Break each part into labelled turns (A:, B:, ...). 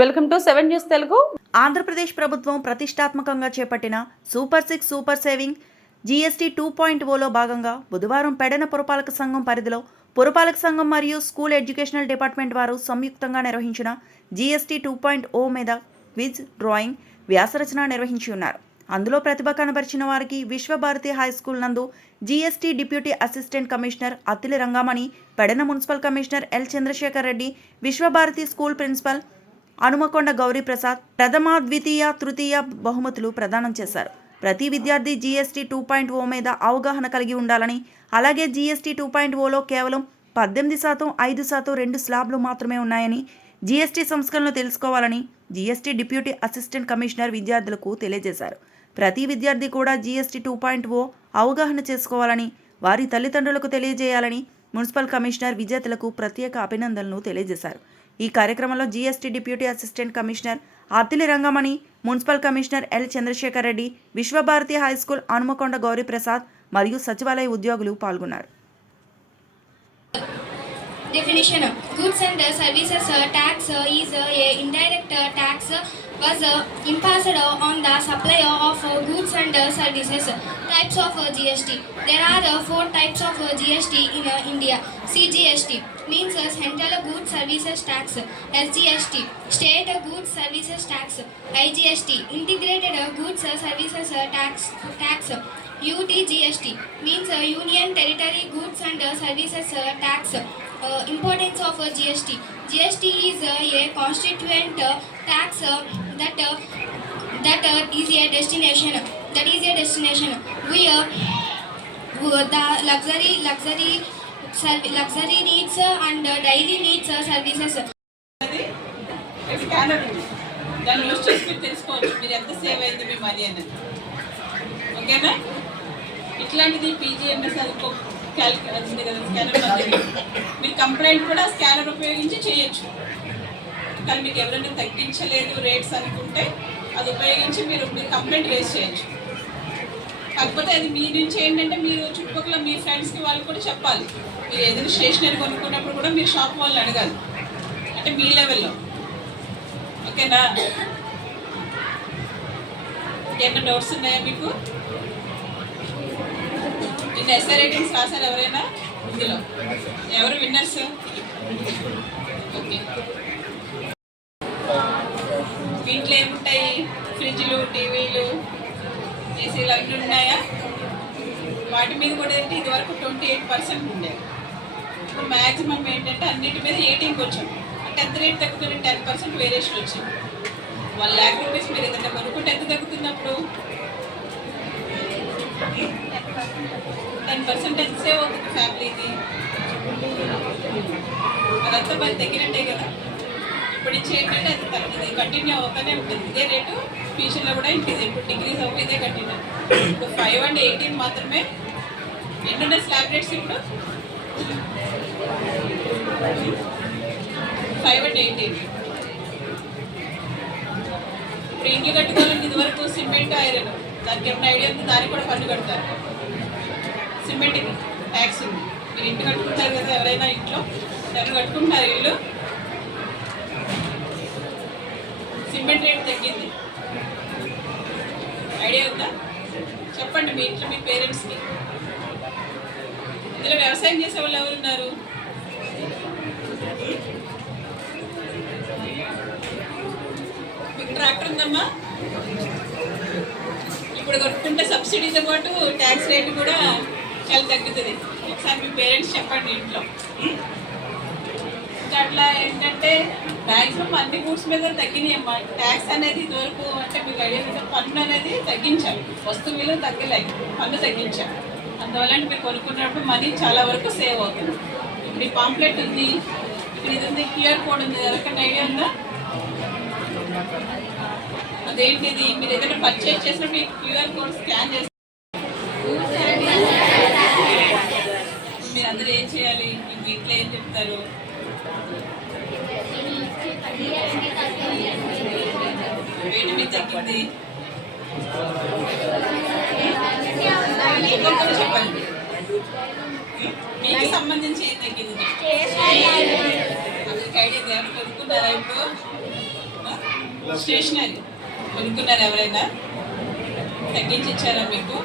A: Welcome to seven news Telugu.
B: Andhra Pradesh ప్రభుత్వం ప్రతిష్టాత్మకంగా చేపట్టిన super six super saving GST two point Ola భాగంగా బుధవారం పెడన పురపాలక సంఘం పరిధిలో పురపాలక సంఘం మరియు స్కూల్ ఎడ్యుకేషనల్ డిపార్ట్మెంట్ వారు సంయుక్తంగా నిర్వహించిన జీఎస్టీ టూ పాయింట్ ఓ మీద క్విజ్ డ్రాయింగ్ వ్యాసరచన నిర్వహించి ఉన్నారు. అందులో ప్రతిభ కనబరిచిన వారికి విశ్వభారతి హై స్కూల్ నందు GST deputy assistant commissioner Attili Rangamani Pedana municipal commissioner L Chandrashekar Reddy Vishwabharati school principal Hanumakonda Gouriprasad ప్రథమ ద్వితీయ తృతీయ బహుమతులు ప్రదానం చేశారు. ప్రతి విద్యార్థి జీఎస్టీ టూ పాయింట్ ఓ మీద అవగాహన కలిగి ఉండాలని అలాగే జీఎస్టీ టూ పాయింట్ ఓలో కేవలం పద్దెనిమిది శాతం ఐదు శాతం రెండు స్లాబ్లు మాత్రమే ఉన్నాయని జీఎస్టీ సంస్కరణలు తెలుసుకోవాలని జీఎస్టీ డిప్యూటీ అసిస్టెంట్ కమిషనర్ విద్యార్థులకు తెలియజేశారు. ప్రతి విద్యార్థి కూడా జీఎస్టీ టూ పాయింట్ ఓ అవగాహన చేసుకోవాలని వారి తల్లిదండ్రులకు తెలియజేయాలని మున్సిపల్ కమిషనర్ విజేతలకు ప్రత్యేక అభినందనలు తెలియజేశారు. ఈ కార్యక్రమంలో GST deputy assistant commissioner Attili Rangamani municipal commissioner L Chandrashekar Reddy Vishwabharati high school Hanumakonda Gouriprasad మరియు సచివాలయ ఉద్యోగులు పాల్గొన్నారు.
C: Definition. Goods and services uh, tax uh, is uh, a indirect uh, tax uh, was uh, imposed on the supplier of goods and services. Types of GST. There are four types of GST in India. CGST means Central Goods Services Tax. SGST State Goods Services Tax. IGST Integrated Goods Services Tax. Tax. UTGST means Union Territory Goods and Services Tax. Importance of uh, GST. GST is a constituent tax that that is a destination. That is a destination. We uh, the luxury luxury luxury needs and daily needs services.
D: దాన్ని use చేసి తెలుసుకోవచ్చు మీరు ఎంత save అయింది మీ money అనేది ఓకేనా ఇట్లాంటిది పీజీఎంఎస్ అది ఉంది కదా స్కానర్ మీరు కంప్లైంట్ కూడా స్కానర్ ఉపయోగించి చేయొచ్చు. కానీ మీకు ఎవరైనా తగ్గించలేదు రేట్స్ అనుకుంటే అది ఉపయోగించి మీరు మీరు కంప్లైంట్ రేస్ చేయొచ్చు. కాకపోతే అది మీ నుంచి ఏంటంటే మీరు చుట్టుపక్కల మీ ఫ్రెండ్స్కి వాళ్ళు కూడా చెప్పాలి. మీరు ఏదైనా స్టేషనరీ కొనుక్కున్నప్పుడు కూడా మీరు షాప్ వాళ్ళని అడగాలి. అంటే మీ లెవెల్లో. ఓకేనా? ఇంకేమైనా డౌట్స్ ఉన్నాయా మీకు? నిన్న ఎస్ఐ రేటింగ్స్ రాశారు ఎవరైనా? ఇందులో. ఎవరు విన్నర్స్ ఓకే ఇంట్లో ఏముంటాయి? ఫ్రిడ్జ్లు టీవీలు ఏసీలు అన్నీ ఉన్నాయా? వాటి మీద కూడా ఏంటి? ఇదివరకు ట్వంటీ ఎయిట్ పర్సెంట్ ఉండేది ఇప్పుడు మ్యాక్సిమం ఏంటంటే అన్నిటి మీద ఎయిటీన్కి వచ్చాం టెన్త్ రేట్ తగ్గుతుంది టెన్ పర్సెంట్ వేరియేషన్ వచ్చింది. వన్ ల్యాక్ రూపీస్ మీరు ఏదైనా కొనుక్కుంటే ఎంత తగ్గుతున్నప్పుడు టెన్ పర్సెంట్ ఎంత సేవ్ అవుతుంది ఫ్యామిలీకి అదంతా మరి తగ్గినట్టే కదా. ఇప్పుడు ఇచ్చి ఏంటంటే అది తగ్గింది కంటిన్యూ అవుతూనే ఉంటుంది. ఇదే రేటు ఫ్యూచర్లో కూడా ఇంటిది ఇప్పుడు డిగ్రీస్ అవ్వ ఇదే కంటిన్యూ ఇప్పుడు ఫైవ్ అండ్ ఎయిటీన్ మాత్రమే. ఎన్నున్న స్లాబ్ రేట్స్ ఇప్పుడు? ఫైవ్ అండ్ ఎయిటీన్ ఇప్పుడు ఇంట్లో కట్టుకోవాలంటే ఇదివరకు సిమెంట్ ఐరన్ దానికి ఏమైనా ఐడియా ఉంది దానికి కూడా పన్ను కడతారు. సిమెంట్కి ట్యాక్స్ ఉంది. మీరు ఇంటి కట్టుకుంటారు కదా ఎవరైనా ఇంట్లో ఎవరు కట్టుకుంటారు ఇల్లు. సిమెంట్ రేట్ తగ్గింది. ఐడియా ఉందా? చెప్పండి మీ ఇంట్లో మీ పేరెంట్స్కి ఇందులో వ్యవసాయం చేసే వాళ్ళు ఎవరున్నారు మీకు ట్రాక్టర్ ఉందమ్మా? ఇప్పుడు కొట్టుకుంటే సబ్సిడీతో పాటు ట్యాక్స్ రేట్ కూడా చాలా తగ్గుతుంది. ఒకసారి మీ పేరెంట్స్ చెప్పండి ఇంట్లో. ఇంకా అట్లా ఏంటంటే మ్యాక్సిమం అన్ని గూడ్స్ మీద తగ్గినాయి అమ్మా. ట్యాక్స్ అనేది ఇదివరకు అంటే మీకు ఐడియా మీద పన్ను అనేది తగ్గించాలి వస్తువు విలువ తగ్గలేదు పన్ను తగ్గించాలి అందువల్ల మీరు కొనుక్కున్నప్పుడు మనీ చాలా వరకు సేవ్ అవుతుంది. ఇప్పుడు ఈ పాంప్లెట్ ఉంది ఇప్పుడు ఇది ఉంది క్యూఆర్ కోడ్ ఉంది. ఎవరికైనా ఐడియా ఉందా? అదేంటిది? మీరు ఏదైనా పర్చేస్ చేసినప్పుడు ఈ క్యూఆర్ కోడ్ స్కాన్ చేసి మీరు అందరూ ఏం చేయాలి? మీ ఇంట్లో ఏం చెప్తారు? వేడి మీద తగ్గింది. ఒక్కొక్కరు చెప్పండి. మీకు సంబంధించి ఏం తగ్గింది? అందరికి ఐడియా కొనుక్కున్నారా ఇప్పుడు? స్టేషనరీ. కొనుక్కున్నారు ఎవరైనా? తగ్గించి ఇచ్చారా మీకు?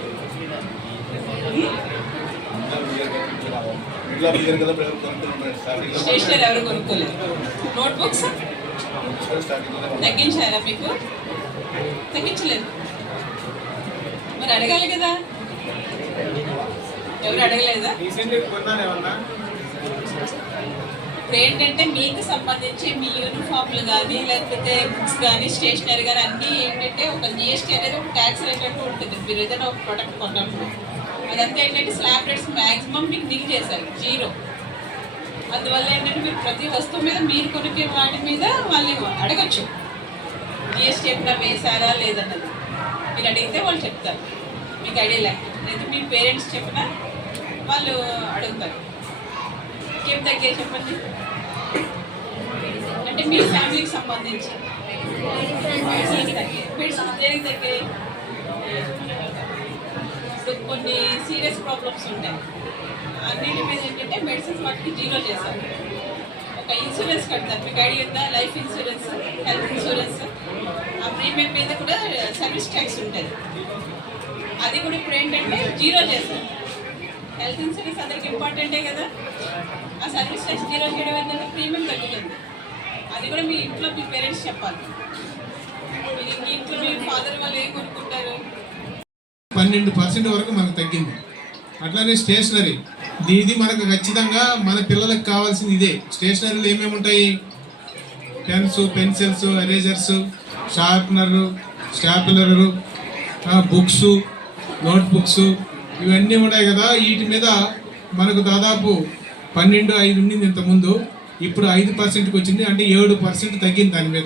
D: స్టేషనరీ ఎవరు కొనుక్కోలేదు? నోట్బుక్స్ తగ్గించారా మీకు? తగ్గించలేదు. మరి అడగాలి కదా? ఎవరు అడగలేదా? ఇప్పుడు ఏంటంటే మీకు సంబంధించి మీ యూనిఫామ్లు కానీ లేకపోతే బుక్స్ కానీ స్టేషనరీ కానీ అన్నీ ఏంటంటే ఒక జిఎస్టీ అనేది ఒక ట్యాక్స్ రేట్ ఉంటుంది. మీరు ఏదైనా ఒక ప్రొడక్ట్ కొన్నప్పుడు. అదంతా ఏంటంటే స్లాబ్ రేట్స్ మ్యాక్సిమం మీకు దిగి చేశారు. జీరో అందువల్ల ఏంటంటే మీరు ప్రతి వస్తువు మీద మీరు కొనుక్కే వాటి మీద వాళ్ళు అడగచ్చు. జిఎస్టీ ఎప్పుడైనా వేశారా లేదన్నది. మీరు అడిగితే వాళ్ళు చెప్తారు. మీకు ఐడియా లేకపోతే. లేదా మీ పేరెంట్స్ చెప్పినా వాళ్ళు అడుగుతారు. ఇంకేం తగ్గే చెప్పండి? అంటే మీ ఫ్యామిలీకి సంబంధించి. మెడిసిన్స్ తగ్గాయి? దేనికి ఇప్పుడు కొన్ని సీరియస్ ప్రాబ్లమ్స్ ఉంటాయి. అన్నిటి మీద ఏంటంటే మెడిసిన్స్ వాటికి జీరో చేశారు. ఒక ఇన్సూరెన్స్ కడతారు. మీకు ఐడియా ఉందా? లైఫ్ ఇన్సూరెన్స్ హెల్త్ ఇన్సూరెన్స్ ఆ ప్రీమియం మీద కూడా సర్వీస్ ట్యాక్స్ ఉంటుంది. అది కూడా ఇప్పుడు ఏంటంటే జీరో చేశారు. హెల్త్ ఇన్సూరెన్స్ అందరికి ఇంపార్టెంటే కదా? ఆ సర్వీస్ ట్యాక్స్ జీరో చేయడం ఏంటంటే ప్రీమియం తగ్గుతుంది అది కూడా మీ ఇంట్లో మీ పేరెంట్స్ చెప్పాలి. మీ ఇంట్లో మీ ఫాదర్ వాళ్ళు ఏం కొనుక్కుంటారు?
E: పన్నెండు పర్సెంట్ వరకు మనకు తగ్గింది. అట్లానే స్టేషనరీ ఇది మనకు ఖచ్చితంగా మన పిల్లలకు కావాల్సింది ఇదే. స్టేషనరీలు ఏమేమి ఉంటాయి? Pens pencils erasers sharpener stapler books note books ఇవన్నీ ఉన్నాయి కదా. వీటి మీద మనకు దాదాపు పన్నెండు ఐదు ఉండింది ఇంతకుముందు. ఇప్పుడు ఐదు పర్సెంట్కి వచ్చింది. అంటే ఏడు పర్సెంట్ తగ్గింది దాని మీద.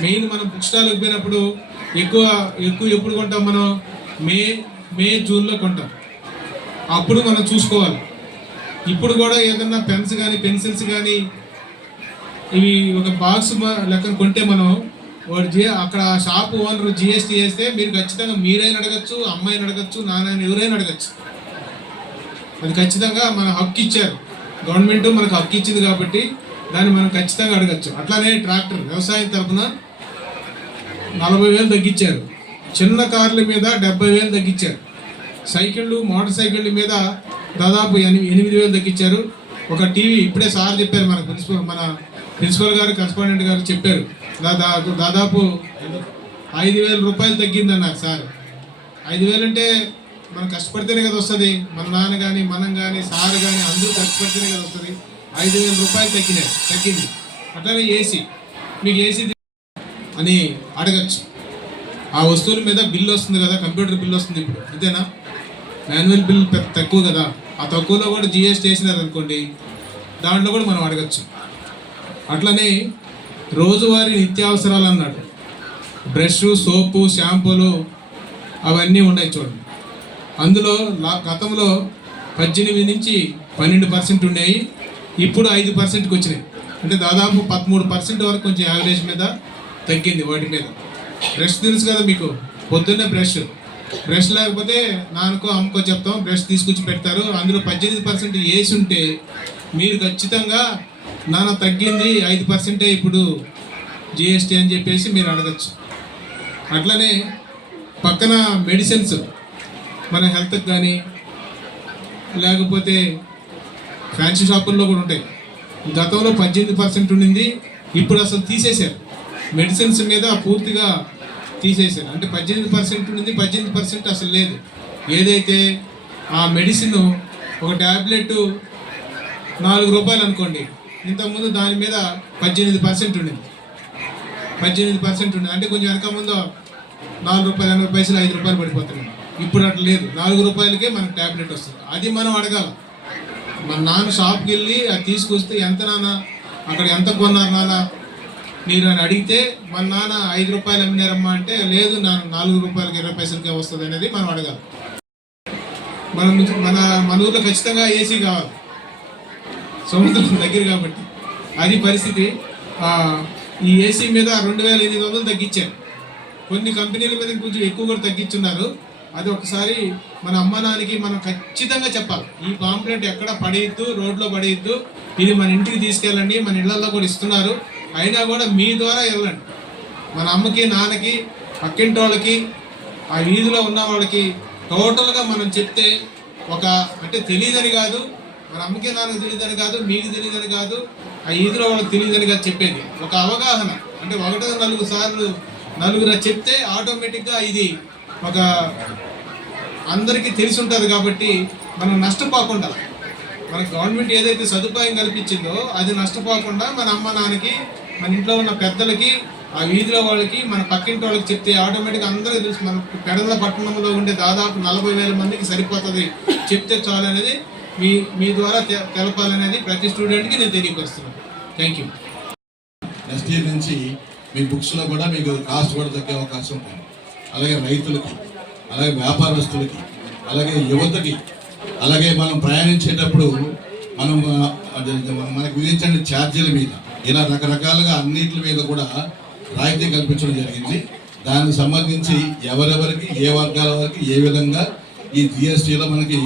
E: మెయిన్ మనం బుక్ స్టాల్కి పోయినప్పుడు ఎక్కువ ఎక్కువ ఎప్పుడు కొంటాం మనం? మే మే జూన్లో కొంటాం. అప్పుడు మనం చూసుకోవాలి. ఇప్పుడు కూడా ఏదన్నా పెన్స్ కానీ పెన్సిల్స్ కానీ ఇవి ఒక బాక్స్ లెక్కన కొంటే మనం వాడు జి అక్కడ ఆ షాప్ ఓనర్ జిఎస్టీ చేస్తే మీరు ఖచ్చితంగా మీరైనా అడగచ్చు అమ్మాయిని అడగచ్చు నాన్న ఎవరైనా అడగచ్చు. అది ఖచ్చితంగా మన హక్కు ఇచ్చారు. గవర్నమెంట్ మనకు హక్కు ఇచ్చింది కాబట్టి దాన్ని మనం ఖచ్చితంగా అడగచ్చు. అట్లానే ట్రాక్టర్ వ్యవసాయం తరఫున నలభై వేలు తగ్గించారు. చిన్న కార్ల మీద డెబ్బై వేలు తగ్గించారు. సైకిళ్ళు మోటార్ సైకిళ్ళ మీద దాదాపు ఎనిమిది వేలు తగ్గించారు. ఒక టీవీ ఇప్పుడే సార్ చెప్పారు మన ప్రిన్సిపల్ మన ప్రిన్సిపల్ గారు కరస్పాండెంట్ గారు చెప్పారు. దాదాపు దాదాపు ఐదు వేల రూపాయలు తగ్గిందన్నారు సార్. ఐదు వేలు అంటే మనం కష్టపడితేనే కదా వస్తుంది. మన నాన్న కానీ మనం కానీ సార్ కానీ అందరూ కష్టపడితేనే కదా వస్తుంది. ఐదు వేల రూపాయలు తగ్గినాయి తగ్గింది. అట్లానే ఏసీ. మీకు ఏసీ అని అడగచ్చు. ఆ వస్తువుల మీద బిల్ వస్తుంది కదా కంప్యూటర్ బిల్ వస్తుంది ఇప్పుడు. అంతేనా? మాన్యువల్ బిల్ తక్కువ కదా. ఆ తక్కువలో కూడా జిఎస్టీ వేసినారు అనుకోండి దాంట్లో కూడా మనం అడగచ్చు. అట్లనే రోజువారీ నిత్యావసరాలు అన్నాడు. బ్రష్ సోపు షాంపూలు అవన్నీ ఉన్నాయి చూడండి. అందులో లా గతంలో పద్దెనిమిది నుంచి పన్నెండు పర్సెంట్ ఉండేవి ఇప్పుడు ఐదు పర్సెంట్కి వచ్చినాయి. అంటే దాదాపు పదమూడు పర్సెంట్ వరకు కొంచెం యావరేజ్ మీద తగ్గింది వాటి మీద. బ్రష్ తెలుసు కదా మీకు పొద్దున్నే బ్రష్ బ్రష్ లేకపోతే నానుకో అమ్ముకో చెప్తాం బ్రష్ తీసుకొచ్చి పెడతారు. అందులో పద్దెనిమిది పర్సెంట్ వేసి ఉంటే మీరు ఖచ్చితంగా నాన్న తగ్గింది ఐదు పర్సెంటే ఇప్పుడు జిఎస్టీ అని చెప్పేసి మీరు అడగచ్చు అట్లనే పక్కన మెడిసిన్స్ మన హెల్త్కి కానీ లేకపోతే ఫ్యాన్సీ షాపుల్లో కూడా ఉంటాయి. గతంలో పద్దెనిమిది పర్సెంట్ ఉండింది ఇప్పుడు అసలు తీసేశారు. మెడిసిన్స్ మీద పూర్తిగా తీసేశారు. అంటే పద్దెనిమిది పర్సెంట్ ఉండింది పద్దెనిమిది పర్సెంట్ అసలు లేదు. ఏదైతే ఆ మెడిసిన్ ఒక ట్యాబ్లెట్ నాలుగు రూపాయలు అనుకోండి ఇంతకుముందు దాని మీద పద్దెనిమిది పర్సెంట్ ఉండింది. పద్దెనిమిది పర్సెంట్ ఉండింది. అంటే కొంచెం వెనక ముందు నాలుగు రూపాయలు ఎనభై పైసలు ఐదు రూపాయలు పడిపోతున్నాయి. ఇప్పుడు అట్లా లేదు. నాలుగు రూపాయలకే మనకు ట్యాబ్లెట్ వస్తుంది. అది మనం అడగాల. మన నాన్న షాప్కి వెళ్ళి అది తీసుకొస్తే ఎంత నాన్న? అక్కడ ఎంత కొన్నారు నాన్న? మీరు అని అడిగితే మన నాన్న ఐదు రూపాయలు అమ్మినారమ్మా అంటే లేదు నాన్న నాలుగు రూపాయలకి ఇరవై పైసలకే వస్తుంది అనేది మనం అడగాలి. మనం మన మన ఊర్లో ఖచ్చితంగా ఏసీ కావాలి. సముద్రం దగ్గర కాబట్టి. అది పరిస్థితి ఈ ఏసీ మీద రెండు వేల ఎనిమిది వందలు తగ్గించారు. కొన్ని కంపెనీల మీద కొంచెం ఎక్కువ కూడా తగ్గించున్నారు. అది ఒకసారి మన అమ్మ నాన్నకి మనం ఖచ్చితంగా చెప్పాలి. ఈ పాంప్లెట్ ఎక్కడ పడేయద్దు రోడ్లో పడేయద్దు. ఇది మన ఇంటికి తీసుకెళ్ళండి మన ఇళ్ళలో కూడా ఇస్తున్నారు. అయినా కూడా మీ ద్వారా వెళ్ళండి. మన అమ్మకి నాన్నకి పక్కింటి వాళ్ళకి ఆ వీధిలో ఉన్న వాళ్ళకి టోటల్గా మనం చెప్తే ఒక అంటే తెలియదని కాదు మన అమ్మకి నాన్నకి తెలియదని కాదు మీకు తెలియదని కాదు ఆ ఈదులో వాళ్ళకి తెలియదని కాదు చెప్పేది. ఒక అవగాహన. అంటే ఒకటో నలుగు సార్లు నలుగురు చెప్తే ఆటోమేటిక్గా ఇది ఒక అందరికీ తెలిసి ఉంటుంది కాబట్టి మనం నష్టపోకుండా మన గవర్నమెంట్ ఏదైతే సదుపాయం కల్పించిందో అది నష్టపోకుండా మన అమ్మ నాన్నకి మన ఇంట్లో ఉన్న పెద్దలకి ఆ వీధిలో వాళ్ళకి మన పక్కింటి వాళ్ళకి చెప్తే ఆటోమేటిక్గా అందరూ తెలుసు. మన పెడల పట్టణంలో ఉండే దాదాపు నలభై వేల మందికి సరిపోతుంది. చెప్తే చాలు అనేది మీ మీ ద్వారా తెలపాలనేది ప్రతి స్టూడెంట్కి నేను తెలియపరుస్తున్నాను. థ్యాంక్ యూ
F: నెక్స్ట్ ఇయర్ నుంచి మీ బుక్స్లో కూడా మీకు కాస్ట్ కూడా తగ్గే అవకాశం ఉంటుంది. అలాగే రైతులకి అలాగే వ్యాపారస్తులకి అలాగే యువతకి అలాగే మనం ప్రయాణించేటప్పుడు మనం మనకు విధించిన ఛార్జీల మీద. ఇలా రకరకాలుగా అన్నింటి మీద కూడా రాయితీ కల్పించడం జరిగింది. దానికి సంబంధించి ఎవరెవరికి ఏ వర్గాల వారికి ఏ విధంగా ఈ జిఎస్టీలో మనకి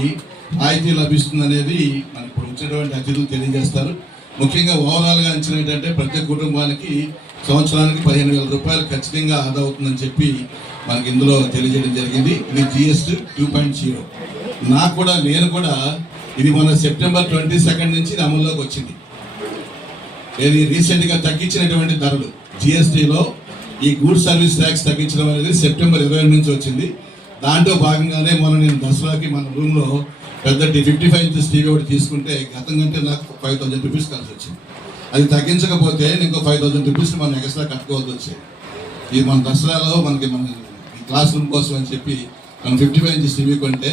F: రాయితీ లభిస్తుంది అనేది మనకు ఇప్పుడు వచ్చినటువంటి అతిథులు తెలియజేస్తారు. ముఖ్యంగా ఓవరాల్గా అంచనా ఏంటంటే ప్రతి కుటుంబానికి సంవత్సరానికి పదిహేను వేల రూపాయలు ఖచ్చితంగా ఆదా అవుతుందని చెప్పి మనకి ఇందులో తెలియజేయడం జరిగింది. ఇది జిఎస్టీ టూ పాయింట్ జీరో. నాకు కూడా నేను కూడా ఇది మన సెప్టెంబర్ ట్వంటీ సెకండ్ నుంచి అమల్లోకి వచ్చింది. ఇది రీసెంట్గా తగ్గించినటువంటి ధరలు జిఎస్టీలో ఈ గూడ్స్ సర్వీస్ ట్యాక్స్ తగ్గించడం అనేది సెప్టెంబర్ ఇరవై నుంచి వచ్చింది. దాంట్లో భాగంగానే మొన్న నేను దసరాకి మన రూమ్లో పెద్ద ఫిఫ్టీ ఫైవ్ ఇంచెస్ టీవీ ఒకటి తీసుకుంటే గతం కంటే నాకు ఫైవ్ థౌసండ్ రూపీస్ కలిసి వచ్చింది. అది తగ్గించకపోతే ఇంకో ఫైవ్ థౌసండ్ రూపీస్ మనం ఎక్స్ట్రా కట్టుకోవాల్సి వచ్చేది. ఇది మన దసరాలో మనకి మన క్లాస్ రూమ్ కోసం అని చెప్పి మనం ఫిఫ్టీ ఫైవ్ ఇంచెస్ టీవీ కొంటే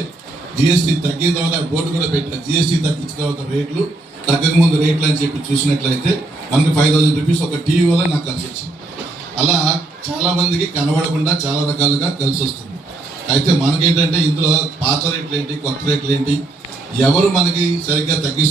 F: జిఎస్టీ తగ్గిన తర్వాత బోర్డు కూడా పెట్టారు. జిఎస్టీ తగ్గించిన తర్వాత రేట్లు తగ్గక ముందు రేట్లు అని చెప్పి చూసినట్లయితే మనకి ఫైవ్ థౌసండ్ రూపీస్ ఒక టీవీ వల్ల నాకు కలిసి వచ్చింది. అలా చాలామందికి కనబడకుండా చాలా రకాలుగా కలిసి వస్తుంది. అయితే మనకేంటంటే ఇందులో పాత రేట్లు ఏంటి కొత్త రేట్లు ఏంటి ఎవరు మనకి సరిగ్గా తగ్గిస్తారు